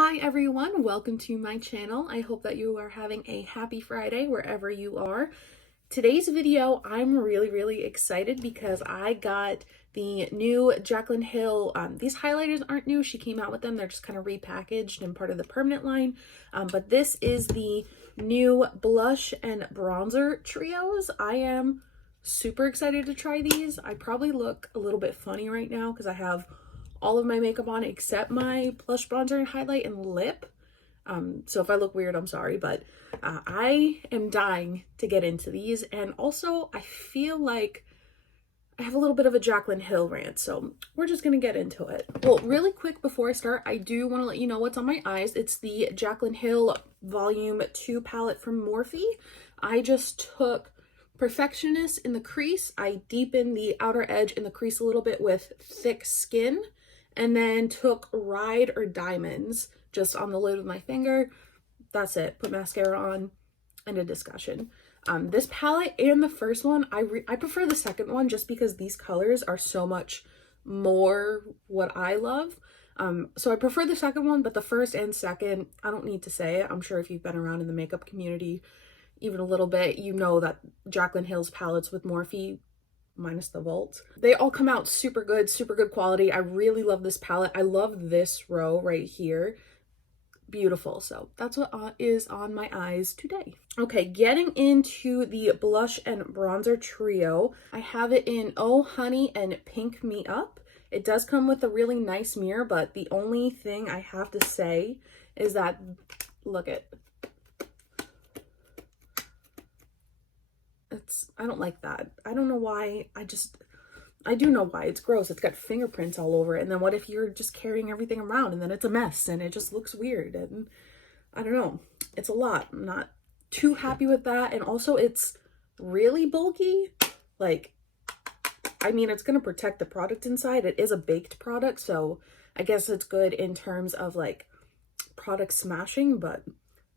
Hi everyone, welcome to my channel. I hope that you are having a happy Friday wherever you are. Today's video, I'm really excited because I got the new Jaclyn Hill. These highlighters aren't new, she came out with them. They're just kind of repackaged and part of the permanent line. But this is the new blush and bronzer trios. I am super excited to try these. I probably look a little bit funny right now because I have all of my makeup on except my blush, bronzer, and highlight and lip. So if I look weird, I'm sorry, but I am dying to get into these. And also, I feel like I have a little bit of a Jaclyn Hill rant, so we're just gonna get into it. Well, really quick before I start, I do want to let you know what's on my eyes. It's the Jaclyn Hill Volume 2 palette from Morphe. I just took Perfectionist in the crease. I deepened the outer edge in the crease a little bit with Thick Skin, and then took Ride or Diamonds just on the lid of my finger. That's it. Put mascara on. End of discussion. This palette and the first one, I prefer the second one just because these colors are so much more what I love. So I prefer the second one, but the first and second, I don't need to say it. I'm sure if you've been around in the makeup community even a little bit, you know that Jaclyn Hill's palettes with Morphe, minus the Vault, they all come out super good quality. I really love this palette. I love this row right here. Beautiful. So that's what is on my eyes today. Okay, getting into the blush and bronzer trio. I have it in Oh Honey and Pink Me Up. It does come with a really nice mirror, but the only thing I have to say is that, look at, I don't like that. I don't know why. I do know why. It's gross. It's got fingerprints all over it. And then what if you're just carrying everything around and then it's a mess and it just looks weird? And I don't know. It's a lot. I'm not too happy with that. And also it's really bulky. Like, I mean, it's going to protect the product inside. It is a baked product, so I guess it's good in terms of like product smashing, but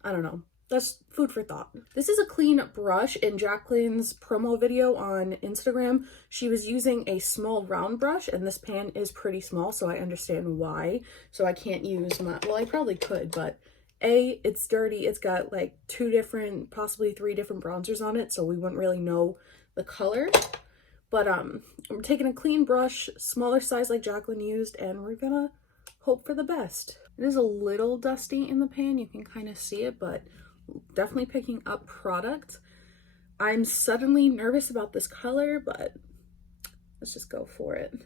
I don't know. That's food for thought. This is a clean brush. In Jaclyn's promo video on Instagram, she was using a small round brush, and this pan is pretty small, so I understand why. So I can't use my, well, I probably could, but A, it's dirty. It's got like 2 different, possibly 3 different bronzers on it, so we wouldn't really know the color. But I'm taking a clean brush, smaller size like Jaclyn used, and we're gonna hope for the best. It is a little dusty in the pan. You can kind of see it, but definitely picking up product. I'm suddenly nervous about this color, but let's just go for it.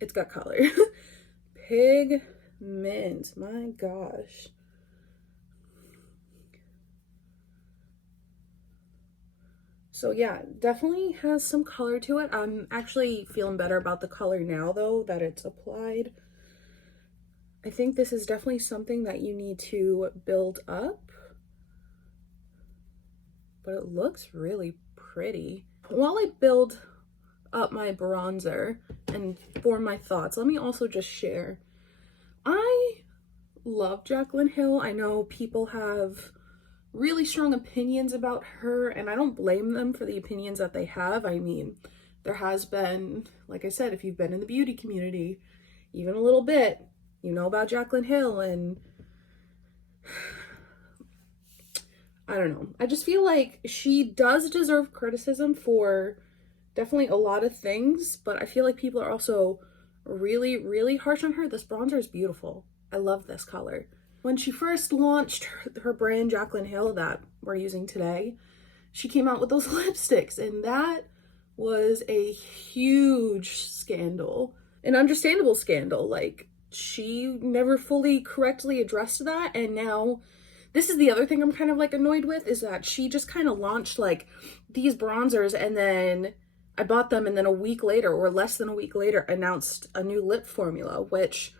It's got color. Pigment, my gosh. So yeah, definitely has some color to it. I'm actually feeling better about the color now though that it's applied. I think this is definitely something that you need to build up, but it looks really pretty. While I build up my bronzer and form my thoughts, let me also just share. I love Jaclyn Hill. I know people have really strong opinions about her, and I don't blame them for the opinions that they have. I mean, there has been, like I said, if you've been in the beauty community even a little bit, you know about Jaclyn Hill, and I don't know. I just feel like she does deserve criticism for definitely a lot of things, but I feel like people are also really harsh on her. This bronzer is beautiful. I love this color. When she first launched her brand, Jaclyn Hill, that we're using today, she came out with those lipsticks, and that was a huge scandal. An understandable scandal. Like, she never fully correctly addressed that, and now this is the other thing I'm kind of like annoyed with, is that she just kind of launched like these bronzers, and then I bought them, and then a week later or less than a week later announced a new lip formula, which,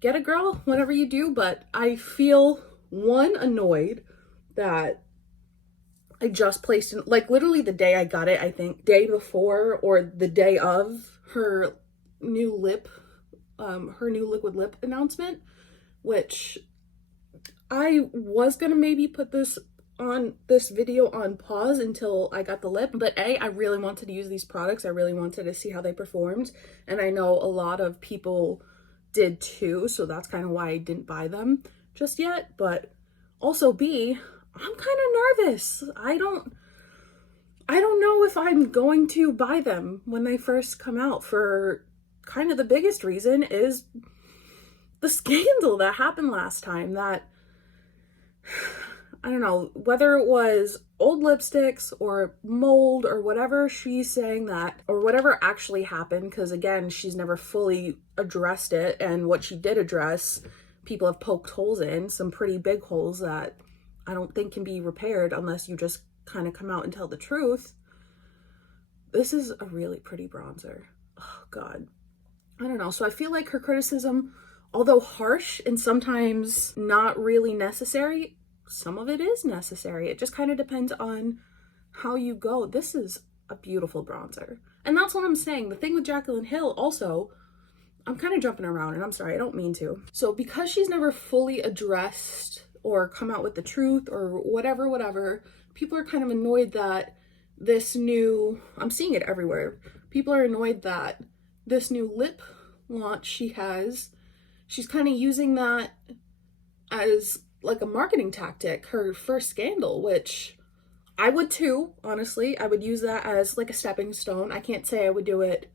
get a girl whenever you do, but I feel, one, annoyed that I just placed in, like literally the day I got it, I think day before or the day of her new liquid lip announcement, which I was gonna maybe put this video on pause until I got the lip, but I really wanted to use these products. I really wanted to see how they performed, and I know a lot of people did too, so that's kind of why I didn't buy them just yet. But also B, I'm kind of nervous. I don't know if I'm going to buy them when they first come out, for kind of the biggest reason is the scandal that happened last time. That, I don't know, whether it was old lipsticks or mold or whatever she's saying that, or whatever actually happened, because again, she's never fully addressed it, and what she did address, people have poked holes in, some pretty big holes that I don't think can be repaired unless you just kind of come out and tell the truth. This is a really pretty bronzer. Oh God. I don't know. So I feel like her criticism, although harsh and sometimes not really necessary, some of it is necessary. It just kind of depends on how you go. This is a beautiful bronzer. And that's what I'm saying. The thing with Jaclyn Hill also, I'm kind of jumping around and I'm sorry, I don't mean to. So because she's never fully addressed or come out with the truth or whatever, people are kind of annoyed that this new, I'm seeing it everywhere. People are annoyed that this new lip launch she has, she's kind of using that as like a marketing tactic, her first scandal, which I would too, honestly. I would use that as like a stepping stone. I can't say I would do it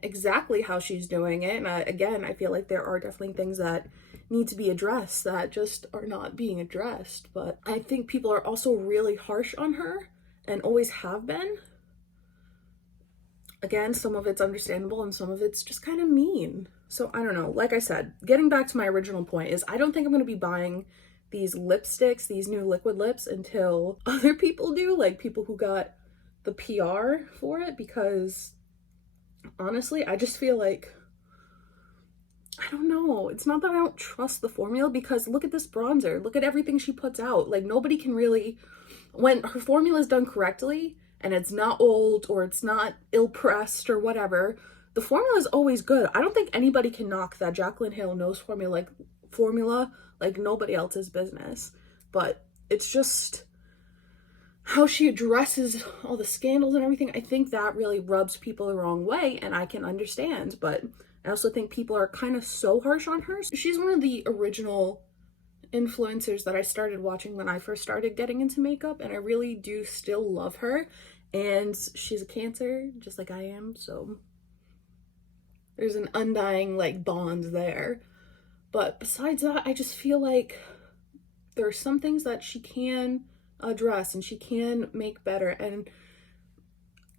exactly how she's doing it. And again, I feel like there are definitely things that need to be addressed that just are not being addressed. But I think people are also really harsh on her and always have been. Again, some of it's understandable and some of it's just kind of mean. So I don't know. Like I said, getting back to my original point is I don't think I'm going to be buying these lipsticks, these new liquid lips, until other people do, like people who got the PR for it, because honestly, I just feel like, I don't know. It's not that I don't trust the formula, because look at this bronzer. Look at everything she puts out. Like nobody can really, when her formula is done correctly and it's not old or it's not ill-pressed or whatever, the formula is always good. I don't think anybody can knock that Jaclyn Hill knows formula like nobody else's business. But it's just how she addresses all the scandals and everything. I think that really rubs people the wrong way, and I can understand. But I also think people are kind of so harsh on her. She's one of the original influencers that I started watching when I first started getting into makeup, and I really do still love her. And she's a Cancer, just like I am, so there's an undying like bond there. But besides that, I just feel like there are some things that she can address and she can make better. And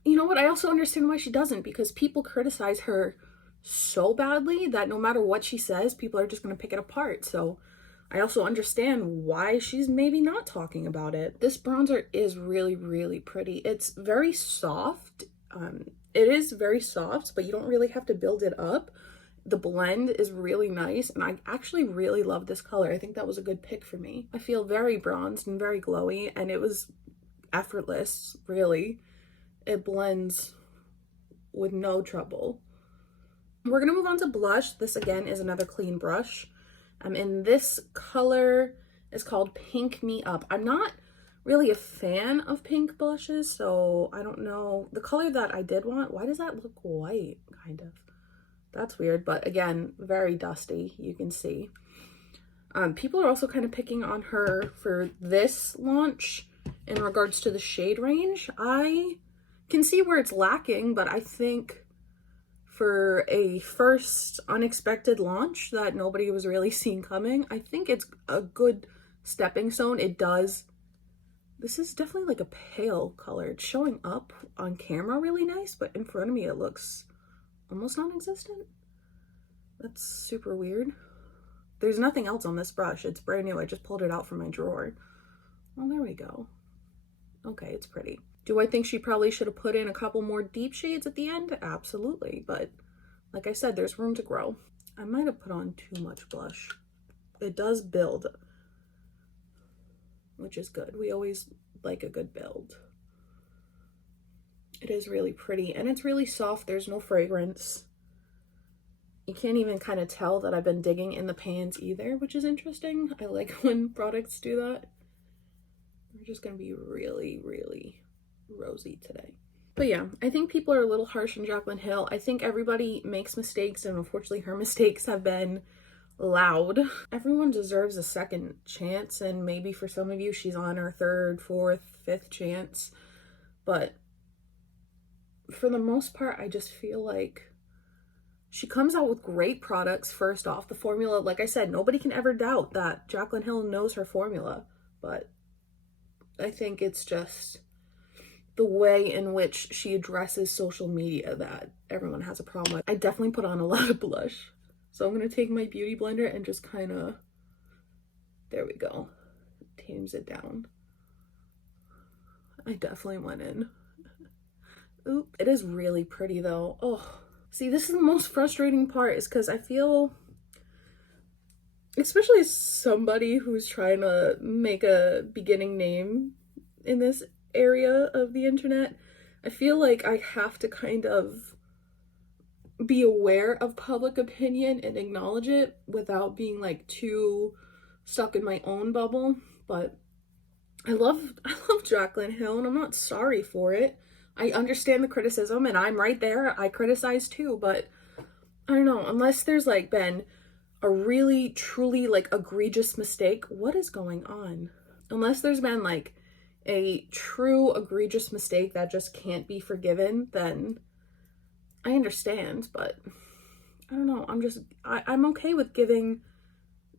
you know what? I also understand why she doesn't, because people criticize her so badly that no matter what she says, people are just going to pick it apart. So I also understand why she's maybe not talking about it. This bronzer is really, really pretty. It's very soft. It is very soft, but you don't really have to build it up. The blend is really nice, and I actually really love this color. I think that was a good pick for me. I feel very bronzed and very glowy, and it was effortless, really. It blends with no trouble. We're gonna move on to blush. This again is another clean brush. And this color is called Pink Me Up. I'm not really a fan of pink blushes, so I don't know. The color that I did want, why does that look white, kind of? That's weird, but again, very dusty, you can see. People are also kind of picking on her for this launch in regards to the shade range. I can see where it's lacking, but I think for a first unexpected launch that nobody was really seeing coming, I think it's a good stepping stone. This is definitely like a pale color. It's showing up on camera really nice, but in front of me it looks almost non-existent. That's super weird. There's nothing else on this brush. It's brand new. I just pulled it out from my drawer. Well, there we go. Okay, it's pretty. Do I think she probably should have put in a couple more deep shades at the end? Absolutely, but like I said, there's room to grow. I might have put on too much blush. It does build, which is good. We always like a good build. It is really pretty, and it's really soft. There's no fragrance. You can't even kind of tell that I've been digging in the pans either, which is interesting. I like when products do that. We're just gonna be really, really rosy today. But yeah, I think people are a little harsh on Jaclyn Hill. I think everybody makes mistakes, and unfortunately her mistakes have been loud. Everyone deserves a second chance, and maybe for some of you she's on her third, fourth, fifth chance. But for the most part, I just feel like she comes out with great products. First off, the formula, like I said, nobody can ever doubt that Jaclyn Hill knows her formula, but I think it's just the way in which she addresses social media that everyone has a problem with. I definitely put on a lot of blush. So I'm going to take my beauty blender and just kind of, there we go, tames it down. I definitely went in. Oop, it is really pretty though. Oh, see, this is the most frustrating part, is because I feel, especially as somebody who's trying to make a beginning name in this area of the internet, I feel like I have to kind of be aware of public opinion and acknowledge it without being like too stuck in my own bubble. But I love Jaclyn Hill, and I'm not sorry for it. I understand the criticism, and I'm right there. I criticize too, but I don't know, unless there's like been a really truly like egregious mistake. What is going on? Unless there's been like a true egregious mistake that just can't be forgiven, then I understand. But I don't know, I'm okay with giving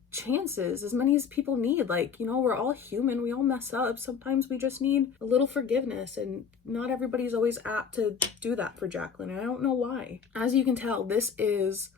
chances, as many as people need. Like, you know, we're all human, we all mess up. Sometimes we just need a little forgiveness, and not everybody's always apt to do that for Jaclyn, and I don't know why. As you can tell, this is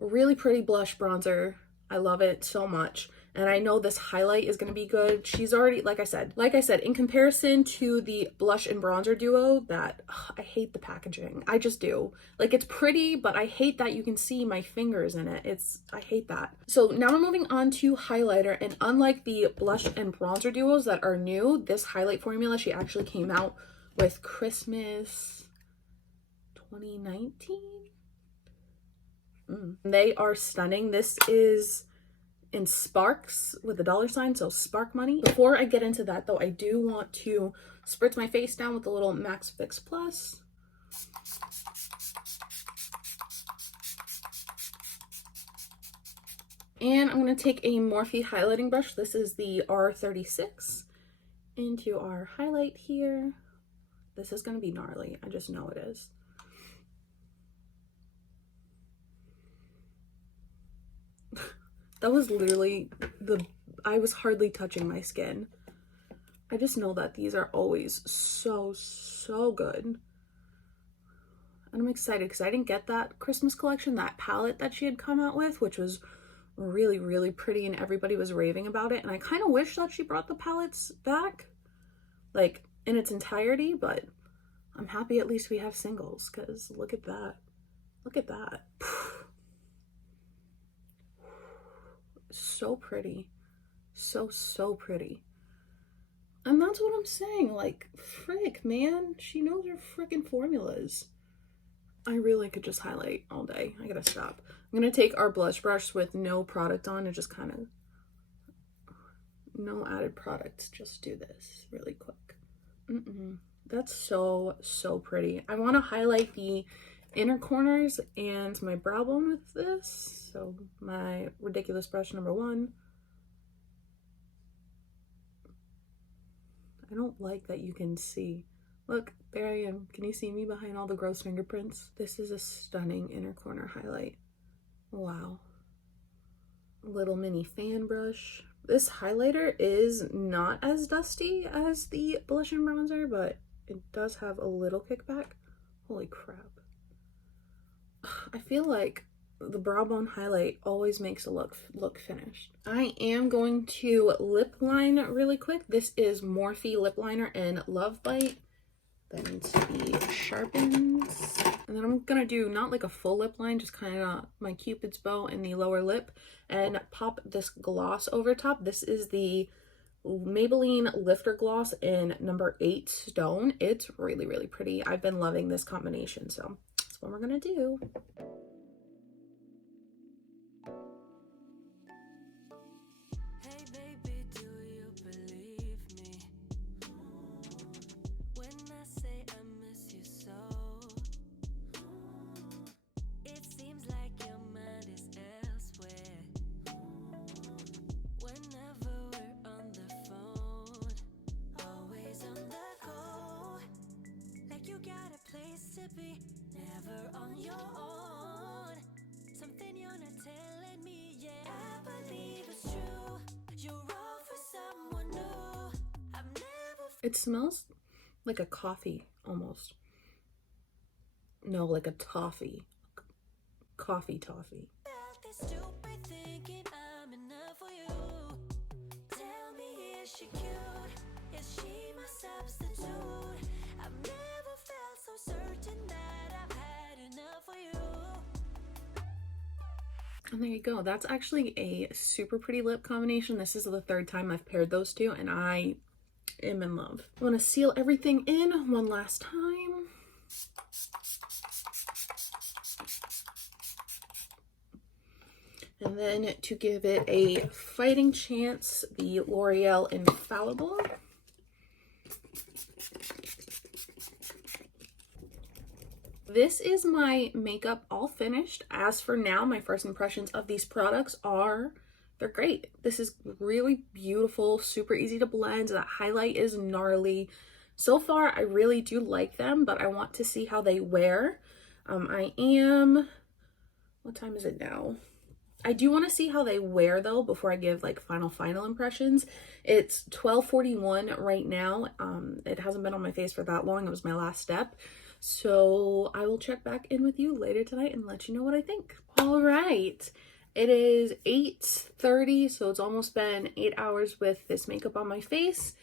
a really pretty blush bronzer. I love it so much, and I know this highlight is going to be good. She's already, like I said, in comparison to the blush and bronzer duo, that I hate the packaging. I just do. Like, it's pretty, but I hate that you can see my fingers in it. I hate that. So now I'm moving on to highlighter, and unlike the blush and bronzer duos that are new, this highlight formula she actually came out with Christmas 2019. They are stunning. This is in Sparks with a $sign, so Spark Money. Before I get into that though, I do want to spritz my face down with a little Max Fix Plus. And I'm going to take a Morphe highlighting brush. This is the R36 into our highlight here. This is going to be gnarly. I just know it is. That was literally I was hardly touching my skin. I just know that these are always so good. And I'm excited because I didn't get that Christmas collection, that palette that she had come out with, which was really pretty, and everybody was raving about it. And I kind of wish that she brought the palettes back, like in its entirety, but I'm happy at least we have singles, because look at that. Look at that. So pretty. So pretty. And that's what I'm saying. Like, frick, man. She knows her frickin' formulas. I really could just highlight all day. I gotta stop. I'm gonna take our blush brush with no product on and just kind of, no added product, just do this really quick. That's so pretty. I want to highlight the inner corners and my brow bone with this. So my ridiculous brush number 1. I don't like that you can see. Look, there I am. Can you see me behind all the gross fingerprints? This is a stunning inner corner highlight. Wow. Little mini fan brush. This highlighter is not as dusty as the blush and bronzer, but it does have a little kickback. Holy crap. I feel like the brow bone highlight always makes a look finished. I am going to lip line really quick. This is Morphe lip liner in Love Bite. That needs to be sharpened. And then I'm gonna do not like a full lip line, just kind of my Cupid's bow in the lower lip, and pop this gloss over top. This is the Maybelline Lifter Gloss in number 8 Stone. It's really pretty. I've been loving this combination, so that's what we're gonna do. It smells like a coffee almost. No, like a toffee. Coffee toffee. And there you go. That's actually a super pretty lip combination. This is the third time I've paired those two, and I am in love. I want to seal everything in one last time. And then to give it a fighting chance, the L'Oreal Infallible. This is my makeup all finished. As for now, my first impressions of these products are, they're great. This is really beautiful, super easy to blend. That highlight is gnarly. So far, I really do like them, but I want to see how they wear. What time is it now? I do want to see how they wear though before I give like final impressions. It's 12:41 right now. It hasn't been on my face for that long. It was my last step. So I will check back in with you later tonight and let you know what I think. All right. It is 8:30, so it's almost been 8 hours with this makeup on my face.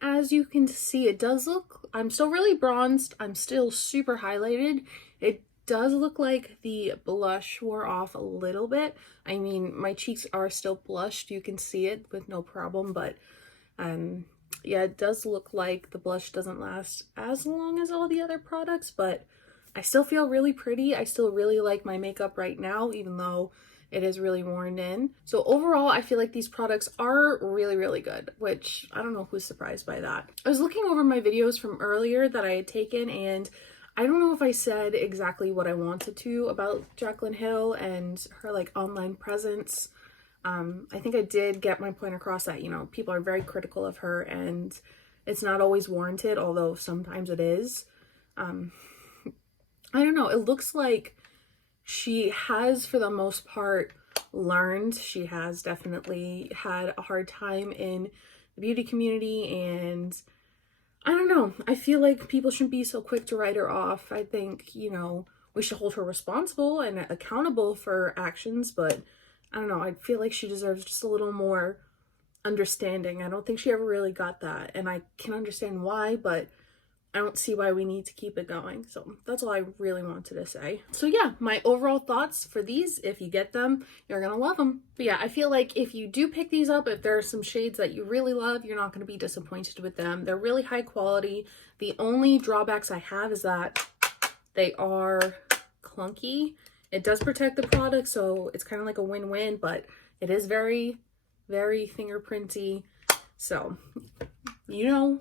As you can see, it does look, I'm still really bronzed. I'm still super highlighted. It does look like the blush wore off a little bit. I mean, my cheeks are still blushed. You can see it with no problem, but yeah, it does look like the blush doesn't last as long as all the other products, but I still feel really pretty. I still really like my makeup right now, even though it is really worn in. So overall, I feel like these products are really, really good, which I don't know who's surprised by that. I was looking over my videos from earlier that I had taken, and I don't know if I said exactly what I wanted to about Jaclyn Hill and her like online presence. I think I did get my point across that, you know, people are very critical of her and it's not always warranted, although sometimes it is. I don't know. It looks like she has, for the most part, learned. She has definitely had a hard time in the beauty community, and I don't know. I feel like people shouldn't be so quick to write her off. I think, you know, we should hold her responsible and accountable for actions, but I don't know. I feel like she deserves just a little more understanding. I don't think she ever really got that, and I can understand why, but I don't see why we need to keep it going. So that's all I really wanted to say. So yeah, my overall thoughts for these, if you get them, you're gonna love them. But yeah, I feel like if you do pick these up, if there are some shades that you really love, you're not gonna be disappointed with them. They're really high quality. The only drawbacks I have is that they are clunky. It does protect the product, so it's kind of like a win-win, but it is very, very fingerprinty. So, you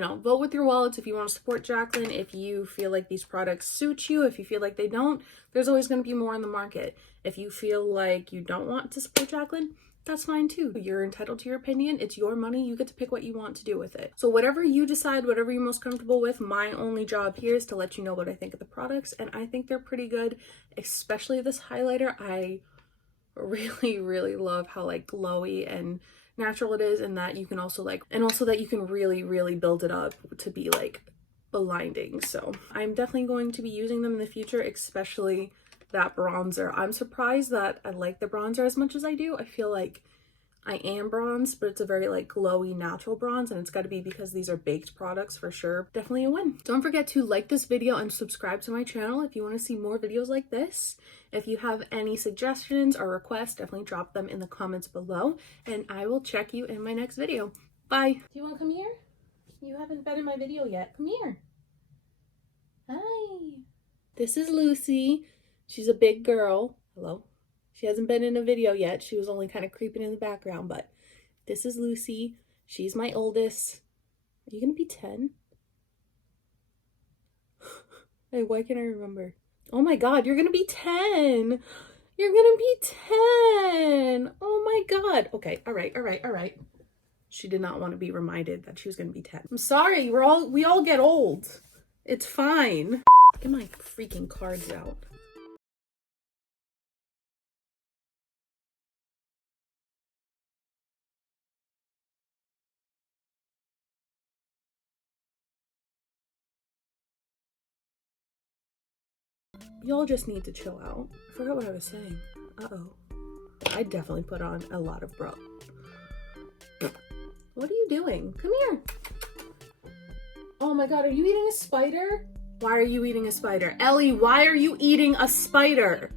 know, vote with your wallets if you want to support Jaclyn. If you feel like these products suit you, if you feel like they don't, there's always going to be more on the market. If you feel like you don't want to support Jaclyn, that's fine too. You're entitled to your opinion. It's your money. You get to pick what you want to do with it. So whatever you decide, whatever you're most comfortable with, my only job here is to let you know what I think of the products, and I think they're pretty good, especially this highlighter. I really, really love how like glowy and natural it is, and that you can also that you can really, really build it up to be like blinding. So I'm definitely going to be using them in the future, especially that bronzer. I'm surprised that I like the bronzer as much as I do. I feel like I am bronzed, but it's a very like glowy natural bronze, and it's got to be because these are baked products for sure. Definitely a win. Don't forget to like this video and subscribe to my channel if you want to see more videos like this. If you have any suggestions or requests, definitely drop them in the comments below, and I will check you in my next video. Bye. Do you want to come here? You haven't been in my video yet. Come here. Hi. This is Lucy. She's a big girl. Hello. She hasn't been in a video yet. She was only kind of creeping in the background, but this is Lucy. She's my oldest. Are you going to be 10? Hey, why can't I remember? Oh my God, you're going to be 10. You're going to be 10. Oh my God. Okay, all right. She did not want to be reminded that she was going to be 10. I'm sorry, we all get old. It's fine. Get my freaking cards out. y'all just need to chill out. I forgot what I was saying. Uh-oh. I definitely put on a lot of bro. What are you doing? Come here. Oh my God, are you eating a spider? Why are you eating a spider? Ellie, why are you eating a spider?